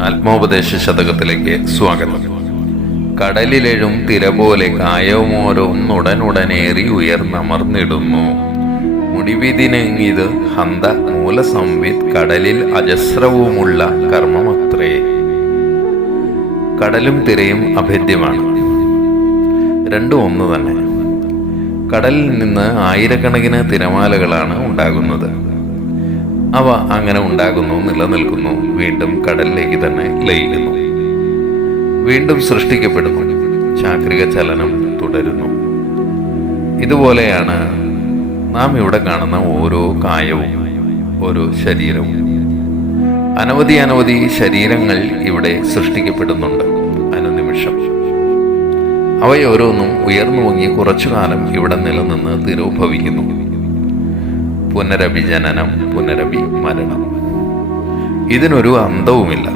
ആത്മോപദേശ ശതകത്തിലേക്ക് സ്വാഗതം. കടലിലെഴും തിര പോലെ കായവുമോരോന്നുടനുടനേറി ഉയർന്നമർന്നിടുന്നു. മുടിവിതിനെങ്ങിത് ഹന്ത മൂലസംവിത് കടലിൽ അജസ്രവുമുള്ള കർമ്മമത്രേ. കടലും തിരയും അഭേദ്യമാണ്. രണ്ടും ഒന്ന് തന്നെ കടലിൽ നിന്ന് ആയിരക്കണക്കിന് തിരമാലകളാണ് ഉണ്ടാകുന്നത്. അവ അങ്ങനെ ഉണ്ടാകുന്നു നിലനിൽക്കുന്നു വീണ്ടും കടലിലേക്ക് തന്നെ ലയിക്കുന്നു. വീണ്ടും സൃഷ്ടിക്കപ്പെടുന്നു ചാക്രിക ചലനം തുടരുന്നു. ഇതുപോലെയാണ് നാം ഇവിടെ കാണുന്ന ഓരോ കായവും ഓരോ ശരീരവും. അനവധി അനവധി ശരീരങ്ങൾ ഇവിടെ സൃഷ്ടിക്കപ്പെടുന്നുണ്ട് അനുനിമിഷം. അവയോരോന്നും ഉയർന്നു പൊങ്ങി കുറച്ചു കാലം ഇവിടെ നിലനിന്ന് തിരോഭവിക്കുന്നു. പുനരഭി ജനനം പുനരഭി മരണം ഇതിനൊരു അന്തവുമില്ല.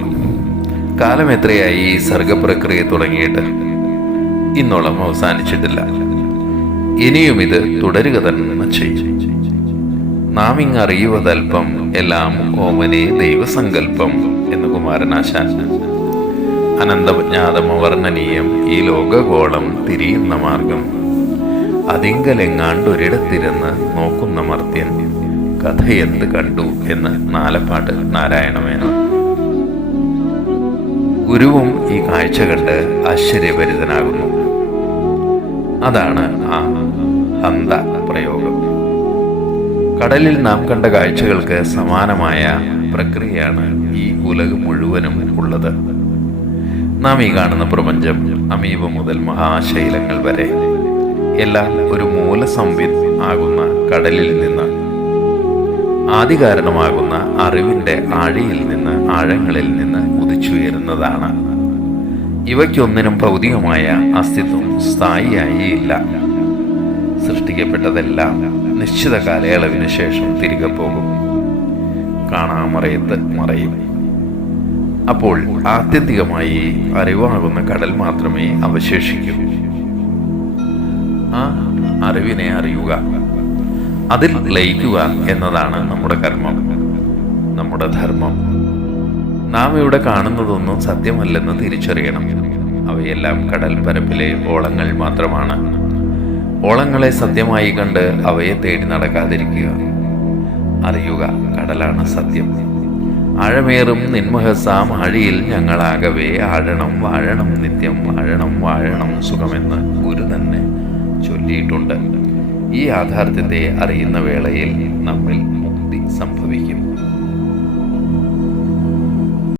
കാലം എത്രയായി ഈ സർഗപ്രക്രിയ തുടങ്ങിയിട്ട്? ഇന്നോളം അവസാനിച്ചിട്ടില്ല. ഇനിയും ഇത് തുടരുക തന്നെ ചെയ്യും. നാം ഇങ്ങറിയുവതൽപ്പം എല്ലാം ഓമനെ ദൈവസങ്കല്പം എന്ന് കുമാരനാശാൻ. അനന്തജ്ഞാതമവർണനീയം ഈ ലോകഗോളം തിരിയുന്ന മാർഗം. അതിങ്കലെങ്ങാണ്ടൊരിടത്തിരുന്ന് നോക്കുന്ന മർത്യൻ കഥയെന്ത് കണ്ടു എന്ന് നാലപ്പാട്ട് നാരായണമേനോൻ. ഗുരുവും ഈ കാഴ്ച കണ്ട് ആശ്ചര്യഭരിതനാകുന്നു. അതാണ് ആ ഹന്ത പ്രയോഗം. കടലിൽ നാം കണ്ട കാഴ്ചകൾക്ക് സമാനമായ പ്രക്രിയയാണ് ഈ ഉലകം മുഴുവനും ഉള്ളത്. നാം ഈ കാണുന്ന പ്രപഞ്ചം അമീബ മുതൽ മഹാശൈലങ്ങൾ വരെ. എല്ലാം ഒരു മൂലസംവിത് ആകുന്ന കടലിൽ നിന്ന്. ആദികാരണമാകുന്ന അറിവിന്റെ ആഴിയിൽ നിന്ന് ആഴങ്ങളിൽ നിന്ന് ഉദിച്ചുയരുന്നതാണ്. ഇവയ്ക്കൊന്നിനും ഭൗതികമായ അസ്തിത്വം സ്ഥായിയായി ഇല്ല. സൃഷ്ടിക്കപ്പെട്ടതെല്ലാം നിശ്ചിത കാലയളവിന് ശേഷം തിരികെ പോകും. കാണാമറയത്ത് മറയും. അപ്പോൾ ആത്യന്തികമായി അറിവാകുന്ന കടൽ മാത്രമേ അവശേഷിക്കൂ. ആ അറിവിനെ അറിയുക. അതിൽ ലയിക്കുക എന്നതാണ് നമ്മുടെ കർമ്മം. നമ്മുടെ ധർമ്മം. നാം ഇവിടെ കാണുന്നതൊന്നും സത്യമല്ലെന്ന് തിരിച്ചറിയണം. അവയെല്ലാം കടൽ പരപ്പിലെ ഓളങ്ങൾ മാത്രമാണ്. ഓളങ്ങളെ സത്യമായി കണ്ട് അവയെ തേടി നടക്കാതിരിക്കുക. അറിയുക കടലാണ് സത്യം. ആഴമേറും നിന്മഹസാം ആഴിയിൽ ഞങ്ങളാകവേ ആഴണം വാഴണം നിത്യം വാഴണം വാഴണം സുഖമെന്ന് ഗുരു തന്നെ ചൊല്ലിയിട്ടുണ്ട്. ഈ യാഥാർത്ഥ്യത്തെ അറിയുന്ന വേളയിൽ നമ്മിൽ മുക്തി സംഭവിക്കും.